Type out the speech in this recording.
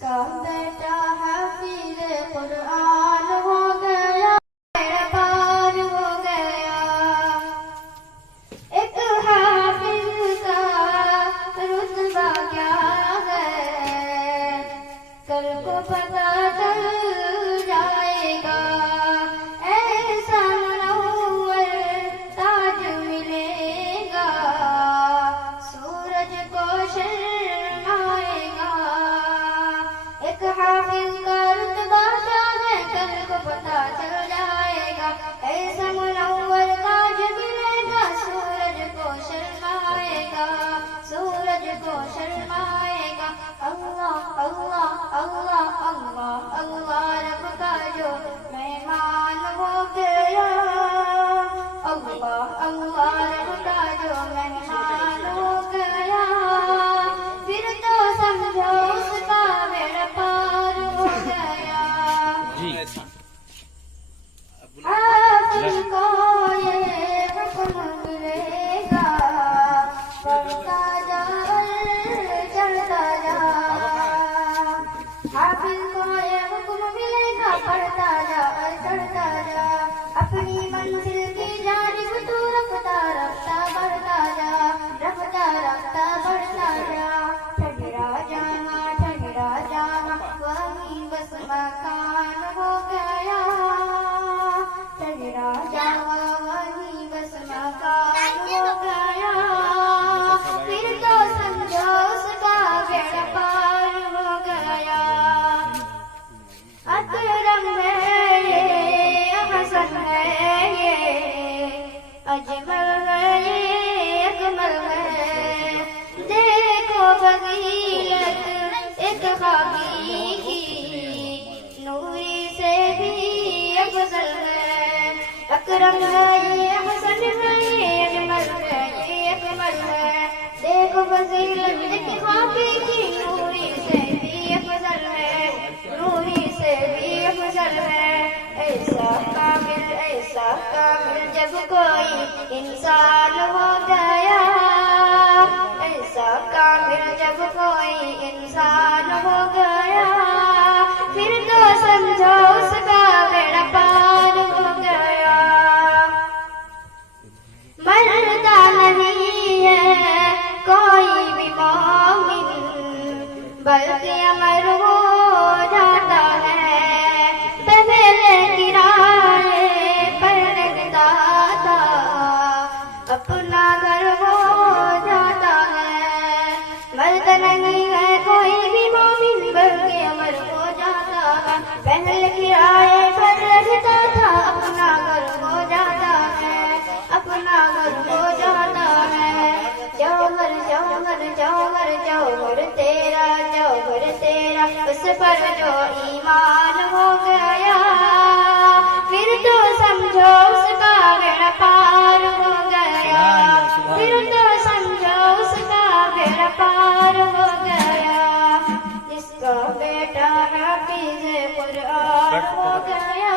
کا بیٹا حافظ قرآن ہو گیا، بیڑا پار ہو گیا۔ ایک حافظ کا رتبہ کیا ہے، کل کو پتہ چل جائے گا۔ ایسا منور تاج ملے گا، سورج کو شرمائے گا۔ ایک حافظ کا رتبہ کیا ہے، کل کو پتہ چل جائے گا۔ ایسا منور تاج ملے گا، سورج کو شرمائے گا، سورج کو شرمائے گا۔ اللہ اللہ اللہ اللہ اللہ، رب کا جو مہمان ہو گیا۔ اللہ اللہ، رب کا جو مہمان ہو گیا، پھر تو سمجھو اس کا بیڑا پار ہو گیا۔ حافظ کو یہ حکم ملے گا، پڑھتا جا چڑھتا جا۔ حافظ کو یہ حکم ملے گا، پڑھتا جا اور چڑھتا جا۔ اپنی منزل کی جانب تو رفتہ رفتہ بڑھتا جا، رفتہ رفتہ بڑھتا جا۔ ٹھہرا جانا وہیں بس مکان ہو گیا، ٹھہرا جانا وہیں بس مکان ہو گیا۔ پھر تو سمجھو اس کا بیڑا پار ہو گیا۔ اکرم ہے یہ، حسن ہے یہ، اجمل ہے یہ، اکمل ہے۔ دیکھو فضیلت ایک خاکی کی، نوری سے بھی افضل ہے۔ اکرم ہے یہ، حسن ہے یہ، اجمل ہے یہ، اکمل ہے۔ دیکھو فضیلت ایک خاکی کی، نوری سے بھی افضل ہے، نوری سے بھی افضل ہے۔ ایسا کامل جب کوئی انسان ہو گیا، ایسا کامل جب کوئی انسان ہو گیا، پھر تو سمجھو اس کا بیڑا پار ہو گیا۔ مرتا نہیں ہے کوئی بھی مومن، بلکہ امر ہو جاتا ہے۔ پہلے کرائے پر رکھتا تھا، اپنا گھر ہو جاتا ہے۔ مرتا نہیں ہے کوئی بھی مومن، بلکہ امر ہو جاتا ہے۔ پہلے کرائے پر رکھتا تھا، اپنا گھر ہو جاتا ہے، اپنا گھر ہو جاتا ہے۔ جوہر جوہر جوہر جوہر تیرا، جوہر تیرا، اس پر جو ایمان ہو گیا، پھر تو سمجھو اس کا بیڑا پار ہو گیا، پھر تو سمجھو اس کا بیڑا پار ہو گیا۔ جس کا بیٹا حافظ قرآن ہو گیا،